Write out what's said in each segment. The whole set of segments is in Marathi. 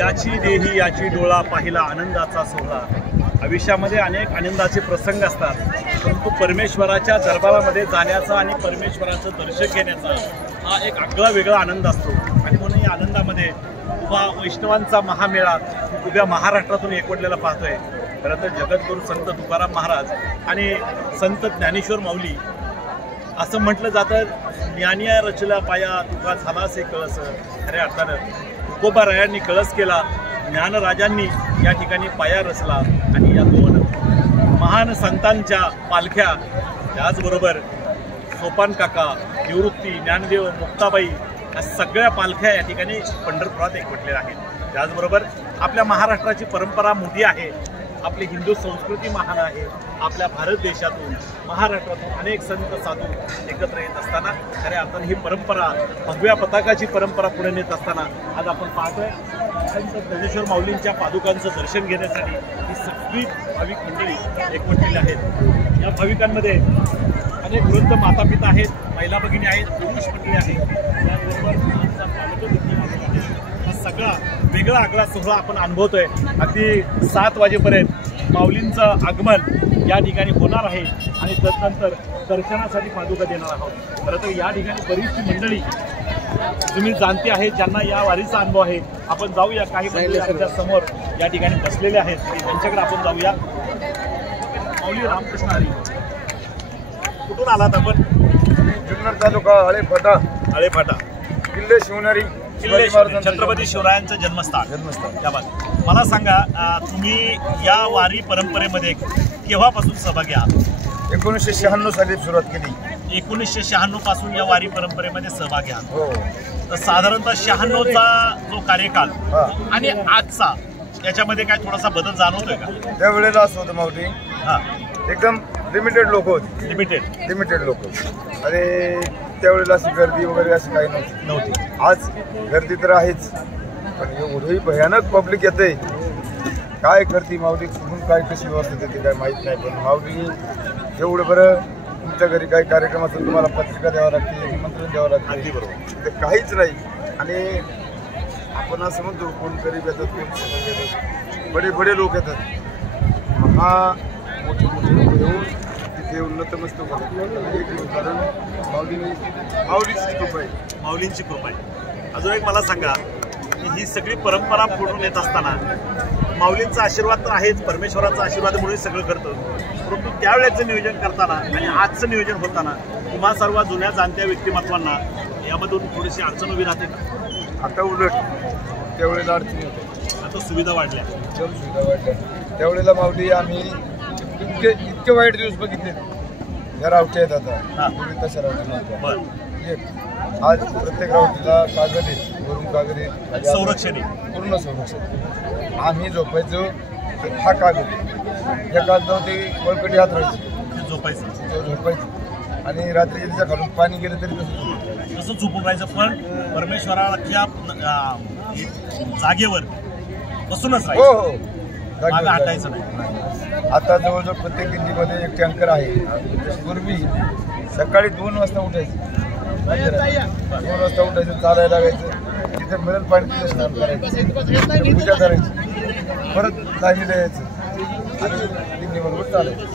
याची देही याची डोळा पाहिला आनंदाचा सोहळा। आयुष्यामध्ये अनेक आनंदाचे प्रसंग असतात, परंतु परमेश्वराच्या दरबारामध्ये जाण्याचा आणि परमेश्वराचं दर्शन घेण्याचा हा एक आगळा वेगळा आनंद असतो। आणि म्हणून या आनंदामध्ये उभा वैष्णवांचा महामेळा उभ्या महाराष्ट्रातून एकवटलेला पाहतोय। खरं तर जगद्गुरू संत तुकाराम महाराज आणि संत ज्ञानेश्वर माऊली असं म्हटलं जातं, ज्ञानिया रचला पाया तुका झालासे कळस। खऱ्या अर्थानं तुकोबारायांनी कळस केला, ज्ञानराजांनी या ठिकाणी पाया रचला आणि या दोन महान संतांच्या पालख्या, त्याचबरोबर सोपान काका, निवृत्ती, ज्ञानदेव, मुक्ताबाई या सगळ्या पालख्या या ठिकाणी पंढरपुरात एकवटलेल्या आहेत। त्याचबरोबर आपल्या महाराष्ट्राची परंपरा मोठी आहे, आपली हिंदू संस्कृती महान आहे। आपल्या भारत देशातून महाराष्ट्रातून अनेक संत साधू एकत्र येत असताना खऱ्या अर्थाने ही परंपरा भगव्या पताकाची परंपरा पुढे नेत असताना आज आपण पाहतोय संत ज्ञानेश्वर माऊलींच्या पादुकांचं दर्शन घेण्यासाठी ही सगळी भाविक मंडळी एकवटलेली आहेत। या भाविकांमध्ये अनेक वृद्ध माता पिता आहेत, महिला भगिनी आहेत, पुरुष मंडळी आहेत, त्याचबरोबर हा सगळा वेगळा आगळा सोहळा आपण अनुभवतोय। अगदी 7 वाजेपर्यंत माऊलींचं आगमन या ठिकाणी होणार आहे आणि त्यानंतर दर्शनासाठी पादुका देणार आहोत। खरं तर या ठिकाणी बरीचशी मंडळी तुम्ही जाणते आहेत, ज्यांना या वारीचा अनुभव आहे। आपण जाऊया, काही मंडळी आपल्या समोर या ठिकाणी बसलेले आहेत, त्यांच्याकडे आपण जाऊया। माऊली रामकृष्ण हरी, कुठून आलात आपण? जुन्नर तालुका आळेफाटा किल्ले शिवनेरी, छत्रपती शिवरायांचं जन्मस्थान। त्या बात मला सांगा, तुम्ही या वारी परंपरेमध्ये केव्हापासून सहभागी आहात? 1996 साली सुरुवात केली। 1996 पासून या वारी परंपरेमध्ये सहभागी आहात। हो। तर साधारणतः 96चा जो कार्यकाल आणि आजचा याच्यामध्ये काय थोडासा बदल जाणवतोय का? त्यावेळेला असं होतं माऊली, एकदम लिमिटेड लोक होते, लिमिटेड लोक, आणि त्यावेळेला अशी गर्दी वगैरे अशी काही नव्हती। आज गर्दी तर आहेच, पण एवढी भयानक पब्लिक येते, काय करते माऊली, कुठून काय कशी व्यवस्था देते काय माहीत नाही। पण माऊली एवढं बरं, तुमच्या घरी काही कार्यक्रम असेल तुम्हाला पत्रिका द्यावं लागते, निमंत्रण द्यावं लागते, अगदी बरोबर, ते काहीच नाही। आणि आपण असं म्हणतो कोण गरीब येतात, कोण श्रीमंत येतात, बडे लोक येतात, मोठे लोक येऊन तिथे येऊन नतमस्तक होतात, कारण माऊलींची कृपा आहे। अजून एक मला सांगा, ही सगळी परंपरा पुढून येत असताना माऊलींचा आशीर्वाद तर आहेच, परमेश्वराचा आशीर्वादामुळे सगळं करतो, परंतु त्यावेळेचं नियोजन करताना आणि आजचं नियोजन होताना तुम्हा सर्व जुन्या जाणत्या व्यक्तिमत्वांना यामधून थोडीशी अडचण उभी राहते का? आता उलट त्यावेळेला अडचणी होते, आता सुविधा वाढल्या, त्यावेळेला माऊली आम्ही इतके वाईट दिवस बघितले। या रावट्या आहेत आता, तशा रावट्या आज प्रत्येक रावटीला कागद आहेत, वरून कागद आहेत, संरक्षण पूर्ण संरक्षण। आम्ही झोपायचो हा कागद, या कागदावरती बळकटी हात राहायची, झोपायचं, आणि रात्री तिच्या खालून पाणी गेलं तरी तसं झोपून राहायचं। पण परमेश्वराच्या जागेवर बसूनच राहायचं, हटायचं नाही। आता जवळजवळ प्रत्येक दिंडीमध्ये एक टँकर आहे। पूर्वी सकाळी 2 वाजता उठायचं, 2 वाजता उठायचं, चालायला लागायचं, तिथे मिळेल पाणी तिथे स्नान करायचं, पूजा करायची, परत दाजीला यायचं आणि दिंडीबरोबर चालायचं।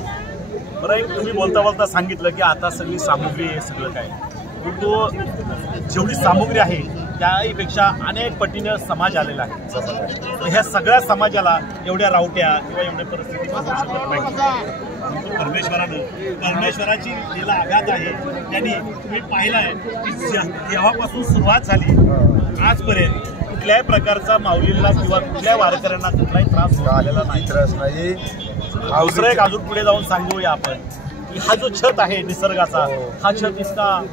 बरं, एक तुम्ही बोलता सांगितलं की आता सगळी सामुग्री आहे, सगळं काय, परंतु जेवढी सामुग्री आहे त्यापेक्षा अनेक पटीनं समाज आलेला आहे। तर ह्या सगळ्या समाजाला एवढ्या रावट्या किंवा एवढ्या परिस्थिती बघू शकत नाही। परमेश्वराची लीला आघात आहे, त्यांनी तुम्ही पाहिलं आहे की जेव्हापासून सुरुवात झाली आजपर्यंत कुठल्याही प्रकारचा माऊलीला किंवा कुठल्या वारकऱ्यांना कुठलाही त्रास झालेला नाही। दुसरं एक अजून पुढे जाऊन सांगूया आपण, हा जो छत आहे निसर्गाचा, हा छत इतका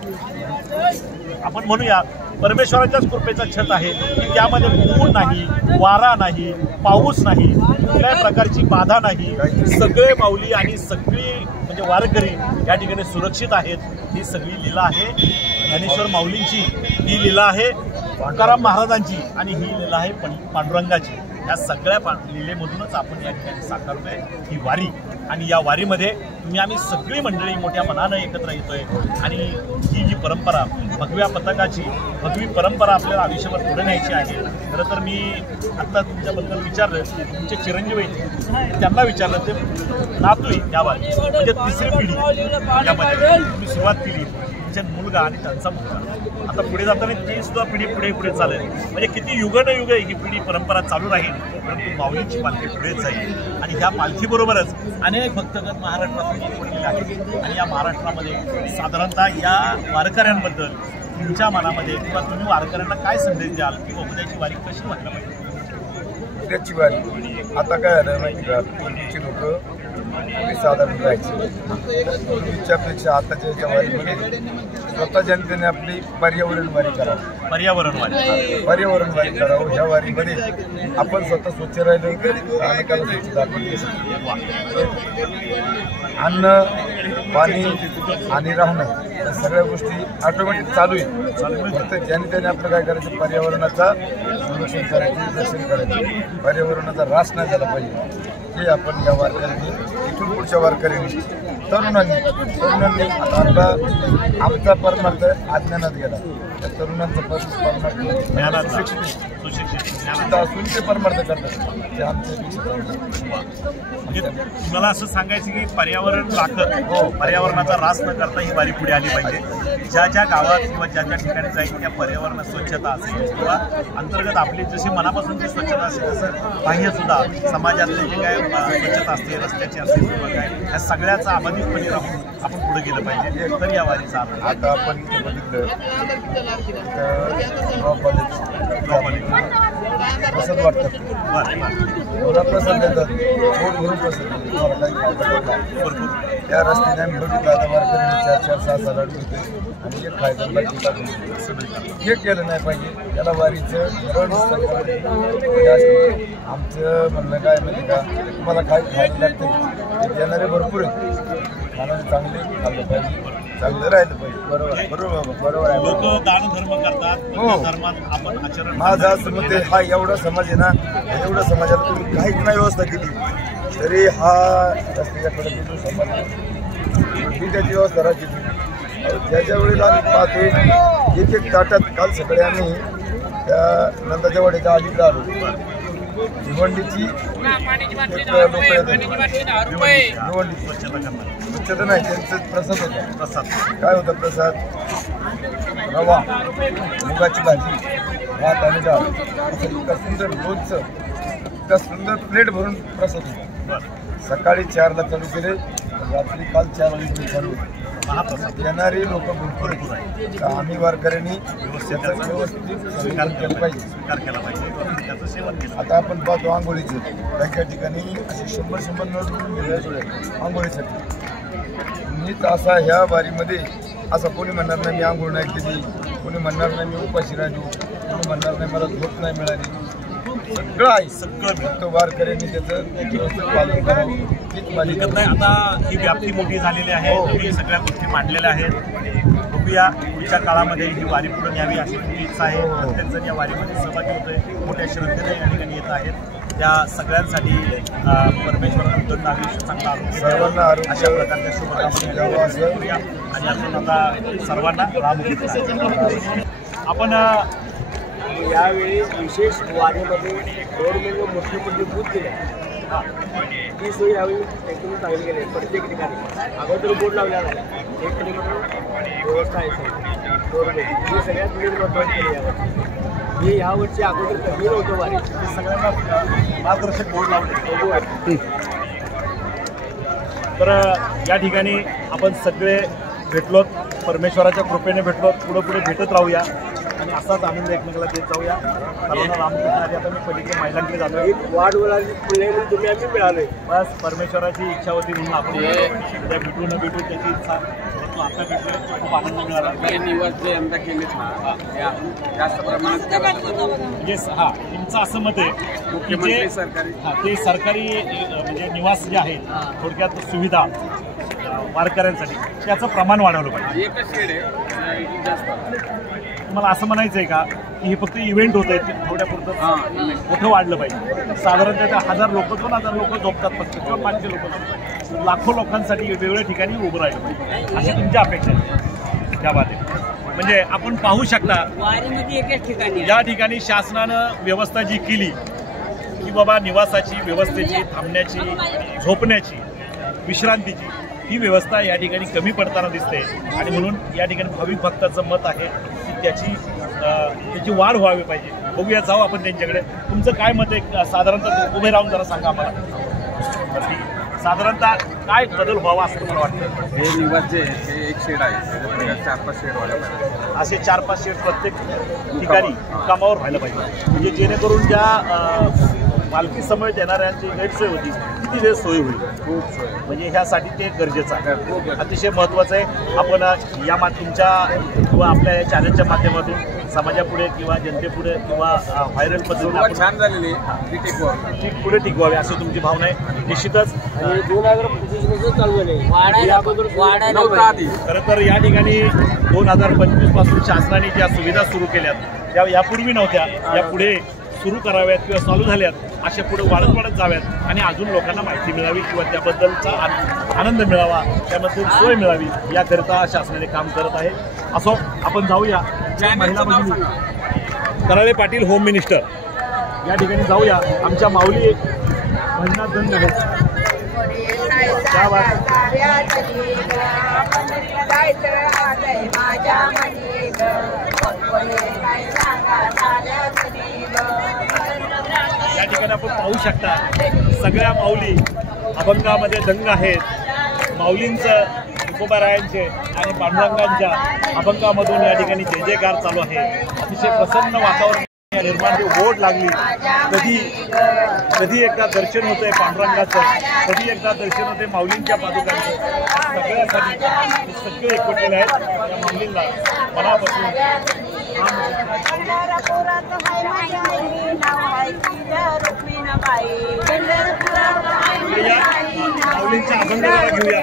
आपण म्हणूया परमेश्वराच्याच कृपेचा छत आहे की त्यामध्ये ऊन नाही, वारा नाही, पाऊस नाही, कुठल्याही प्रकारची बाधा नाही, सगळे माऊली आणि सगळी म्हणजे वारकरी या ठिकाणी सुरक्षित आहेत। ही सगळी लीला आहे ज्ञानेश्वर माऊलींची, ही लीला आहे तुकाराम महाराजांची आणि ही लीला आहे पांडुरंगाची। या सगळ्या लीलेमधूनच आपण या ठिकाणी साकारतोय ही वारी. आणि या वारीमध्ये आम्ही सगळी मंडळी मोठ्या मनानं एकत्र येतोय आणि ही जी परंपरा भगव्या पताकाची भगवी परंपरा आपल्याला आयुष्यभर पुढे न्यायची आहे. खरं तर मी आत्ता तुमच्याबद्दल विचारलं, तुमचे चिरंजीव त्यांना विचारलं, ते नातू या वारी म्हणजे तिसरी पिढी यामध्ये तुम्ही सुरुवात केली, तुमचे मुलगा आणि त्यांचा मुलगा, आता पुढे जाताना ती सुद्धा पिढी पुढे चालेल. म्हणजे किती युगानुयुग ही पिढी परंपरा चालू राहील, परंतु माऊलींची पालखी पुढेच जाईल. आणि ह्या पालखीबरोबरच अनेक भक्तगण महाराष्ट्रातून पडलेले आहेत. आणि या महाराष्ट्रामध्ये साधारणतः या वारकऱ्यांबद्दल तुमच्या मनामध्ये किंवा तुम्ही वारकऱ्यांना काय संदेश द्याल किंवा उद्याची वारी कशी म्हटलं पाहिजे? उद्याची वारी आता काय झालं माहिती का, पूर्वीची लोक साधारण राहायची, पूर्वीच्यापेक्षा आताच्या याच्या वारीमध्ये स्वतः जनतेने आपली पर्यावरण वारी करावं. पर्यावरण वारी करावं. ह्या वारीमध्ये आपण स्वतः स्वच्छ राहिलो, अनेकाला स्वच्छता आपण देऊ शकतो. अन्न, पाणी आणि राहणं या सगळ्या गोष्टी ऑटोमॅटिक चालू आहे. फक्त ज्याने त्याने आपलं काय करायचं, पर्यावरणाचा संरक्षण करायचं, रक्षण करायचं, पर्यावरणाचा ऱ्हास नाही झाला पाहिजे. हे आपण या वारकऱ्यांनी, इथून पुढच्या वारकऱ्यांनी, तरुणांनी आता आपला आमचा परमार्थ अज्ञानात गेला, त्या तरुणांचा परमार्थ सुशिक्षित असून ते परमार्थ करतात, ते आमच्या. म्हणजे मला असं सांगायचं की पर्यावरण राखत, पर्यावरणाचा ऱ्हास न करता ही वारी पुढे आली पाहिजे. ज्या ज्या गावात किंवा ज्या ज्या ठिकाणी जाईल त्या पर्यावरणात स्वच्छता असेल किंवा अंतर्गत आपली जशी मनापासूनची स्वच्छता असेल, तसं बाह्य सुद्धा समाजातली जी काय स्वच्छता असते, रस्त्याची असेल किंवा काय, या सगळ्याचा अबाधितपणे राहून आपण पुढे गेलं पाहिजे. तर या वारीचा आता आपण बघितलं प्रसाद वाटतात, एवढा प्रसाद देतात, पोट भरून प्रसाद. त्या रस्त्याने आम्ही बघितलं आता वारकऱ्यांनी 4-4, 6-6 लाडू होते आणि एक खायचं बाकी टाकून. हे केलं नाही पाहिजे. त्याला वारीचं आमचं म्हणणं काय माहिती का, तुम्हाला काय खायला लागतं ते देणारे भरपूर आहेत, खाणं चांगले खाल्लं पाहिजे, चांगलं राहिलं पाहिजे. बरोबर आहे. लोक दान धर्म करतात, हो. धर्मात आपण आचरण. माझा असं मत आहे, हा एवढा समाज आहे ना, एवढा समाजाला तुम्ही काहीच नाही व्यवस्था केली तरी हा रस्त्याकडे जो समाज ही त्याची व्यवस्था राखली. ज्याच्या वेळेला आम्ही पाहतोय एक ताटात, काल सकाळी आम्ही त्या नंदाच्या वाडीच्या अलीकडे आलो, भिवंडीची स्वच्छता नाही, त्यांचं प्रसाद होता. काय होता प्रसाद? रवा, मुगाची भाजी, भात आणि डाळ, असं इतका सुंदर लोणचं, इतका सुंदर प्लेट भरून प्रसाद होता. सकाळी 4ला चालू केले, रात्री काल 4 वाजता चालू. येणारी लोक भरपूर आहेत. आम्ही वारकऱ्यांनी त्याचा व्यवस्थित स्वीकार केला पाहिजे. आता आपण पाहतो आंघोळीचं, काही ठिकाणी असे 100-100 नळ आंघोळीसाठी. मीच असा ह्या वारीमध्ये असं कोणी म्हणणार नाही मी आंघोळ नाही केली, कोणी म्हणणार नाही मी उपाशी राहिलो, कोणी म्हणणार नाही मला झोप नाही मिळाली. सगळं आहे, सगळं फक्त वारकऱ्यांनी त्याचं व्यवस्थित पालन करावं हीच माझी. आता ही व्याप्ती मोठी झालेली आहे, तुम्ही सगळ्या गोष्टी मांडलेल्या आहेत. बघूया पुढच्या काळामध्ये ही वारी पुढे न्यावी अशी तुमची इच्छा आहे. प्रत्येक जण या वारीमध्ये सहभागी होतोय, मोठ्या श्रद्धेने या ठिकाणी येत आहेत. त्या सगळ्यांसाठी परमेश्वरानं आयुष्य चांगला आरोग्य सर्वांना अशा प्रकारच्या शुभकामना आणि अजून आता सर्वांना राम. आपण यावेळी विशेष वारीमध्ये गव्हर्नमेंटने मोठे मोठे बूथ दिले, ती सोय यावेळी एकदम चांगली केली. प्रत्येक ठिकाणी अगोदर बोर्ड लावला झाला, 1 किलोमीटर व्यवस्था आहे गव्हर्नमेंट, ही सगळ्यात मेन महत्त्वाची केली यावर्षी. ही ह्या वर्षी अगोदर कधी नव्हतं वारी, सगळ्यांना मार्गदर्शक बोर्ड लावले. तर या ठिकाणी आपण सगळे भेटलोत, परमेश्वराच्या कृपेने भेटलोत, पुढे भेटत राहूया आणि असाच आनंद एकमेकाला देत जाऊया. सर्वांना रामकृष्ण हरी. आता मी पलीकडे महिलांकडे जातो. वाढवणारी पुण्यामध्ये तुम्ही आम्ही मिळालोय, बस परमेश्वराची इच्छा होती म्हणून आपण उद्या भेटू न भेटू त्याची इच्छा. आता भेटलो, खूप आनंद मिळाला. निवासले यंदा केले जास्त प्रमाणात म्हणजे तुमचं असं मत आहे मुख्यमंत्री सरकारी ते सरकारी म्हणजे निवास जे आहे, थोडक्यात सुविधा वारकऱ्यांसाठी त्याचं प्रमाण वाढवलं पाहिजे. एकच शेड आहे जास्त तुम्हाला असं म्हणायचं आहे का की हे फक्त इव्हेंट होत आहे थोड्यापुरतं मोठं वाढलं पाहिजे? साधारणतः त्या 1000 लोक 2000 लोक झोपतात फक्त किंवा 500 लोक झोपतात, लाखो लोकांसाठी वेगवेगळ्या ठिकाणी उभं राहिलं पाहिजे अशी तुमची अपेक्षा आहे त्या बाबतीत. म्हणजे आपण पाहू शकता या ठिकाणी शासनानं व्यवस्था जी केली की बाबा निवासाची, व्यवस्थेची, थांबण्याची, झोपण्याची, विश्रांतीची, ही व्यवस्था या ठिकाणी कमी पडताना दिसते. आणि म्हणून या ठिकाणी भाविक भक्ताचं मत आहे की त्याची वाढ व्हावी पाहिजे. बघूया, जाऊ आपण त्यांच्याकडे. तुमचं काय मत आहे साधारणतः? उभे राहून जरा सांगा आम्हाला. साधारणतः काय बदल व्हावा असं मला वाटतं? हे निवास जे आहे ते एक शेड आहे, 4-5 शेड व्हायला पाहिजे. असे 4-5 शेड प्रत्येक ठिकाणी कामावर व्हायला पाहिजे, म्हणजे जेणेकरून ज्या पालखी समवेत येणाऱ्यांची गैरसोय होती ती वेळ सोय होईल. खूप सोय म्हणजे ह्यासाठी ते गरजेचं आहे, अतिशय महत्त्वाचं आहे. आपण या तुमच्या किंवा आपल्या या चॅनलच्या माध्यमातून समाजापुढे किंवा जनतेपुढे किंवा व्हायरल पद्धतीने छान झालेली पुढे टिकवावे अशी तुमची भावना आहे. निश्चितच 2025 चालू झाले, खरं तर या ठिकाणी 2025 पासून शासनाने ज्या सुविधा सुरू केल्यात त्या यापूर्वी नव्हत्या, यापुढे सुरू कराव्यात किंवा चालू झाल्यात, अशा पुढे वाढत जाव्यात आणि अजून लोकांना माहिती मिळावी किंवा त्याबद्दलचा आनंद मिळावा, त्याबद्दल सोय मिळावी याकरिता शासनाने काम करत आहे. असो, आपण जाऊया महिला भगिनी कराळे पाटील होम मिनिस्टर या ठिकाणी जाऊया. आमच्या माऊली महिला दंग आहेत. या ठिकाणी आपण पाहू शकता सगळ्या माऊली अभंगामध्ये दंग आहेत. माऊलींचं, तुकोबारायांचे आणि पांडुरंगांच्या अभंगामधून या ठिकाणी जय जयकार चालू आहे. अतिशय प्रसन्न वातावरण निर्माण ओढ लागली. कधी एकदा दर्शन होतंय पांडुरंगाचं, कधी एकदा दर्शन होते माऊलींच्या पादुकांचं. सगळ्यासाठी सगळे एकवटलेले आहेत. त्या माऊलींना मनापासून माऊलींच्या अभंगाला घेऊया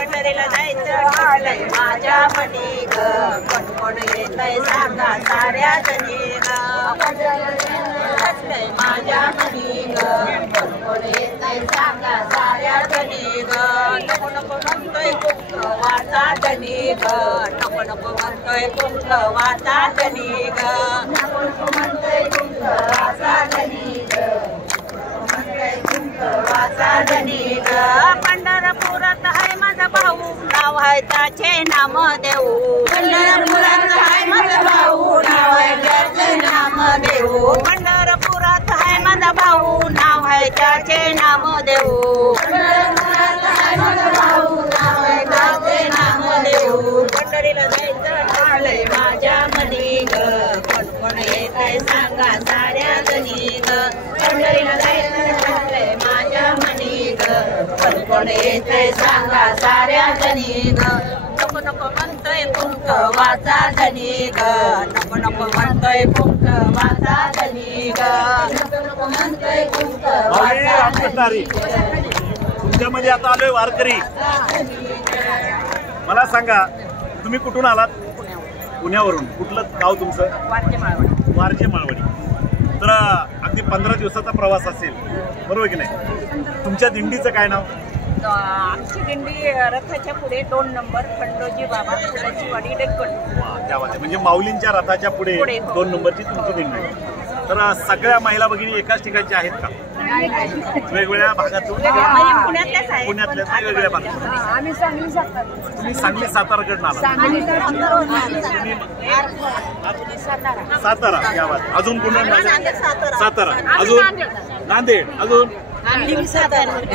पंढरीला जायचं ठालय माझ्या मनी ग, कोण येतय सांगा साऱ्या जणी ग, माझ्या मनी ग, कोण येतय सांगा साऱ्या जणी ग, नको नको म्हणतोय कुंक वाचा जणी ग, नको नको म्हणतोय कुंक वाचा जणी ग, नको नको म्हणतोय कुंक वाचा जणी ग, वाचा जणी ग. पंढरपुरात आहे माझा भाऊ, नाव आहे त्याचे नाम देऊ. पंढरपुरात आहे माझा भाऊ, नाव आहे त्याचे नाम देऊ. पंढरपुरात आहे माझा भाऊ, नाव आहे त्याचे नाम देऊ. पंढरपुरात आहे माझा भाऊ, नाव आहे त्याचे नाम देऊ. पंढरीला जायचं ठालय माझ्या मनी ग, कोण कोण येतय सांगा साऱ्या जणी ग, पंढरीला जायचं ठालय माझ्या मनी ग, कोण कोण येतय सांगा साऱ्या जणी ग, नको नको म्हणतोय कुंक वाचा जणी ग, नको नको म्हणतोय कुंक वाचा जणी ग, नको नको म्हणतोय कुंक वाचा जणी ग. तुमच्यामध्ये आता आलोय वारकरी. मला सांगा, तुम्ही कुठून आलात? पुण्यावरून. कुठलं गाव तुमचं? वारजे माळवाडी. तर अगदी 15 दिवसाचा प्रवास असेल, बरोबर की नाही? तुमच्या दिंडीचं काय नाव? आमची दिंडी रथाच्या पुढे 2 नंबर खंडोजी बाबा फुलाची वाडी डेक्कन. त्या म्हणजे माऊलींच्या रथाच्या पुढे 2 नंबरची तुमची दिंडी. तर सगळ्या महिला भगिनी एकाच ठिकाणच्या आहेत का? वेगवेगळ्या भागातून? पुण्यातल्या वेगवेगळ्या भागातून. तुम्ही सांगली साताराकडून आला? सातारा. या बात. अजून पुन्हा सातारा, अजून नांदेड, अजून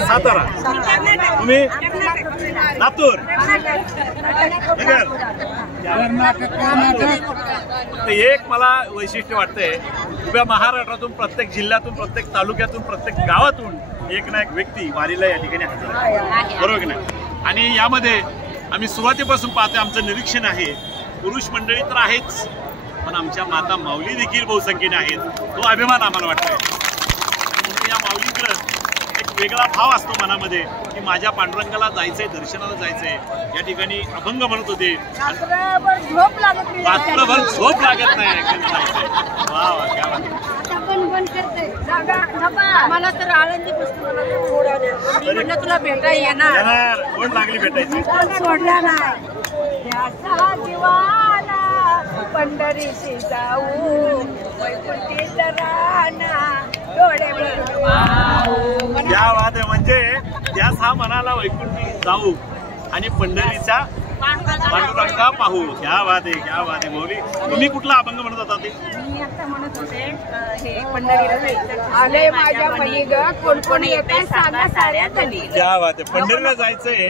सातारा. तुम्ही लातूर. एक मला वैशिष्ट्य वाटतंय, उभ्या महाराष्ट्रातून, प्रत्येक जिल्ह्यातून, प्रत्येक तालुक्यातून, प्रत्येक गावातून एक ना एक व्यक्ती वारीला या ठिकाणी हजर आहे, बरोबर की नाही? आणि यामध्ये आम्ही सुरुवातीपासून पाहतोय, आमचं निरीक्षण आहे, पुरुष मंडळी तर आहेच, पण आमच्या माता माऊली देखील बहुसंख्येने आहेत. तो अभिमान आम्हाला वाटतोय. या माऊलीकडं एक वेगळा भाव असतो मनामध्ये की माझ्या पांडुरंगाला जायचंय, दर्शनाला जायचंय. या ठिकाणी अभंग म्हणत होते, रात्रभर झोप लागत नाही. वा वा, क्या बात आहे. आम्हाला तर आळंदी पुस्तक तुला भेटा येणार, कोण लागली भेटायची. सोडला नाही जीवाला पंढरीशी जाऊ वैकुंठीत राहणा डोळे त्या वाद आहे. म्हणजे त्यास हा म्हणाला वैकुंठी जाऊ आणि पंढरीच्या पांडुरंगा पाहू. क्या वाद आहे, क्या वाद आहे. मौली, तुम्ही कुठला अभंग म्हणत होता ते? मी आता म्हणत होते हे पंढरीला जायचं आले माझ्या मनी ग कोण कोण येते सांगा साऱ्या जणी. क्या वाद आहे. पंढरीला जायचंय,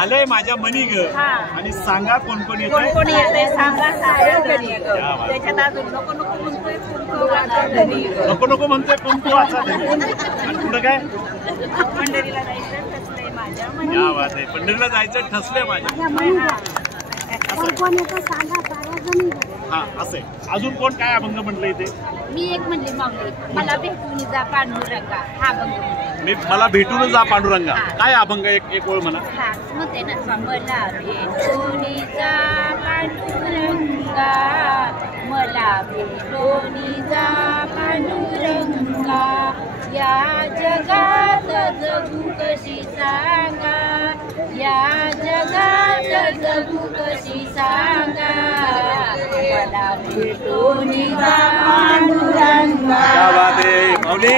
आलंय माझ्या मनी ग आणि सांगा कोण कोण कोण कोण येते. येते सांगा साऱ्या जणी. त्याच्यात अजून नको नको म्हणतोय कुंकुवाचा धनी. नको नको म्हणतोय कुंकुवाचा धनी. आणि पुढं काय? पंढरीला जायचं ठसलंय माझ्या मनी. क्या वाद आहे. पंढरीला जायचं ठसलंय माझ्या. हा, असं आहे. अजून कोण काय अभंग म्हटलं इथे? मी एक म्हणले माऊली मला भेटून जा पांडुरंगा हा अभंग. मला भेटून जा पांडुरंगा. काय अभंग? एक ओळ म्हणा. हा म्हणते ना, मला भेटून जा पांडुरंगा, मला भेटून जा पांडुरंगा, या जगात जगू कशी सांगा, या जगात जगू कशी सांगा, मला भेटून जा पांडुरंगा. क्या बात आहे माऊली,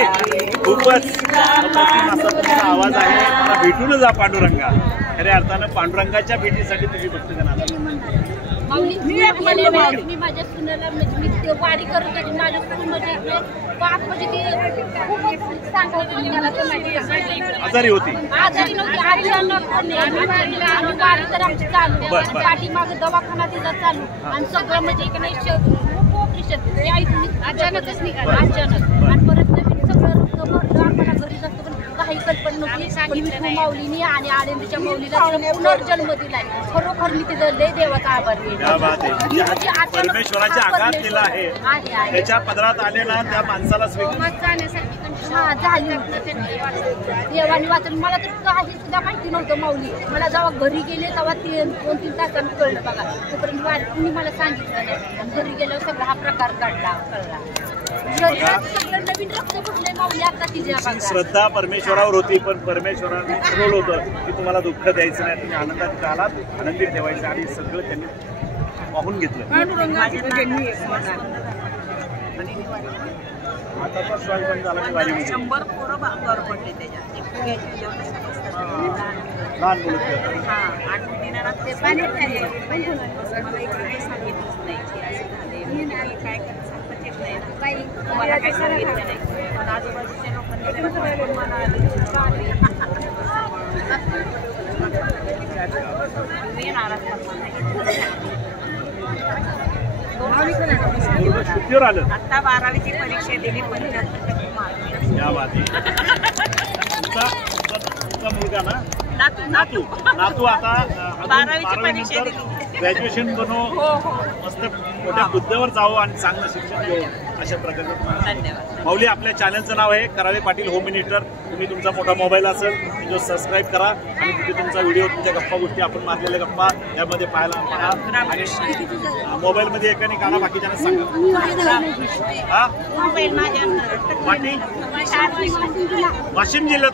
खूपच अप्रतिम असा तुमचा आवाज आहे. मला भेटून जा पांडुरंगा. खऱ्या अर्थानं पांडुरंगाच्या भेटीसाठी तुम्ही भक्तगण आला. मी माझ्या सुनेला म्हणजे मी ते वारी करत होती माझ्या सून म्हणजे पाच म्हणजे ती खूपच सांगायची मला आजारी होती. आजारी नव्हती, अचानक आणि वारी तर आमची चालू आणि पाठीमागे दवाखाना तिचा चालू आणि सगळं म्हणजे एक नाही खूप ऑपरेशन अचानकच निघालं. अचानक आणि परत नवीन सगळं रक्त भरलं. आम्हाला घरी जातो पण काही कल्पना नव्हती. विठू माऊलीनी आणि आळंदीच्या माऊलीला पुनर्जन्म दिलाय. खरोखर मी तिथं लय देवाचा आभार परमेश्वराच्या आघात केला आहे. त्याच्या पदरात आलेला त्या माणसाला झाली देवानी वाचून. मला तर काही सुद्धा माहिती नव्हतं माऊली. मला जेव्हा घरी गेले तेव्हा 2-3 तासांनी कळलं बघा. तोपर्यंत तुम्ही मला सांगितलं नाही आणि घरी गेल्यावर सगळा हा प्रकार कळला. नवीन रक्त भरलंय माऊली आता तिच्या. श्रद्धा परमेश्वरावर होती पण परमेश्वराने ठरवलं होतं की तुम्हाला दुःख द्यायचं नाही, तुम्ही आनंदात आलात, आनंदीत ठेवायचं आणि सगळं त्यांनी पाहून घेतलं. आताचा श्वास बंद झाला की वारीमध्ये 100 पोरं बांधावर पडले त्याच्यात. लहान मुलं खेळतात. ते पाणी मला इकडे काही सांगितलंच नाही काय काही मला काही सांगितलं नाही. पण आजूबाजूच्या लोकांनी मला येणार सुट्टीवर आलं. आता 12वीची परीक्षा दिली 75% मार्क. या बात तुमचा मुलगा ना? नातू आता 12वीची परीक्षा दिली. ग्रॅज्युएशन बनव, मस्त मोठ्या हुद्द्यावर जावं आणि चांगलं शिक्षण घेऊ अशा प्रकारे. धन्यवाद. माऊली, आपल्या चॅनलचं नाव आहे करावे पाटील होम मिनिस्टर. तुम्ही तुमचा मोठा मोबाईल असेल जो सबस्क्राईब करा आणि तिथे तुमचा व्हिडिओ, तुमच्या गप्पा गोष्टी, आपण मारलेल्या गप्पा यामध्ये पाहायला पहा आणि मोबाईलमध्ये एकाने काढा, बाकीच्यांना सांगा. हा मोबाईल माझ्या वाशिम जिल्ह्यात